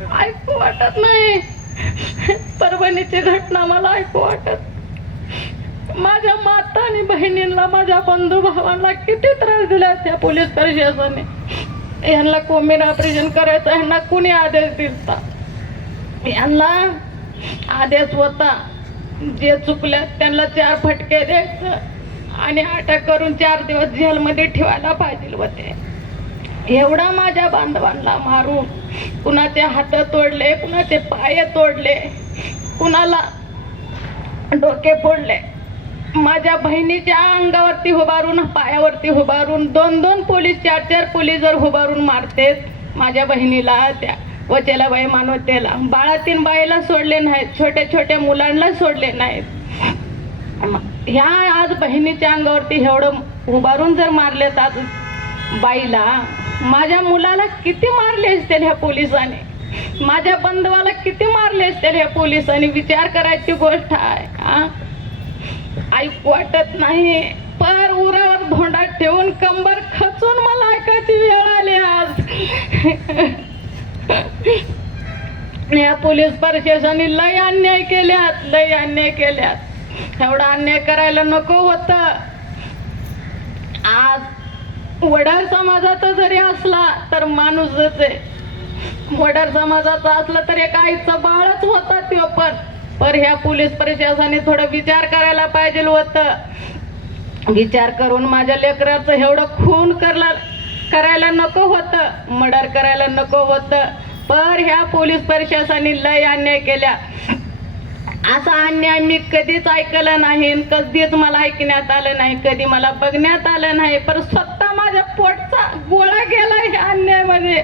ऐकू वाटत नाही. परभणीची घटना मला ऐकू वाटत. माझ्या माता आणि बहिणींना माझ्या बंधू भावांना किती त्रास दिला त्या पोलीस प्रशासनाने. यांना कोंबीन ऑपरेशन करायचं यांना कुणी आदेश दिलता? यांना आदेश होता जे चुकल्यात त्यांना चार फटके द्यायचं आणि अटक करून चार दिवस जेलमध्ये ठेवायला पाहिजे होते. एवढा माझ्या बांधवांना मारून कुणाचे हात तोडले कुणाचे पाय तोडले कुणाला डोके फोडले. माझ्या बहिणीच्या अंगावरती उभारून पायावरती उभारून दोन दोन पोलीस चार चार पोलीस जर उभारून मारतेत माझ्या बहिणीला त्या वचेला बाई मानवतेला. बाळातीन बाईला सोडले नाहीत छोट्या छोट्या मुलांना सोडले नाहीत. ह्या आज बहिणीच्या अंगावरती एवढं उभारून जर मारलेत आज बाईला माझ्या मुलाला किती मारले असतील ह्या पोलिसाने? माझ्या बंधवाला किती मारले असतील ह्या पोलिसाने? विचार करायची गोष्ट आहे हा? वाटत नाही. पर उरावर धोंडा ठेवून कंबर खचून मला ऐकायची वेळ आली आज. या पोलीस प्रशासनाने लय अन्याय केल्यात लय अन्याय केल्यात. एवढा अन्याय करायला नको होतं. वडार समाजाचा जरी असला तर माणूसच आहे. वडार समाजाचा असला तर एक आईचं बाळच होता त्यो पण. पर ह्या पोलीस प्रशासनाने थोडं विचार करायला पाहिजे होतं. विचार करून माझ्या लेकराचं एवढं खून करला करायला नको होतं. मर्डर करायला नको होतं. पर ह्या पोलीस प्रशासनाने लय अन्याय केल्या असा अन्याय मी कधीच ऐकलं नाही कधीच मला ऐकण्यात आलं नाही. कधी मला बघण्यात आलं नाही. पण स्वतः माझ्या पोटचा गोळा गेला ह्या अन्यायामध्ये.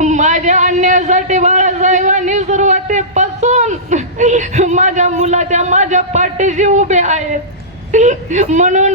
माझ्या अन्यायासाठी बाळासाहेबांनी सुरुवातीपासून माझ्या मुलाच्या माझ्या पाठीशी उभे आहेत. म्हणून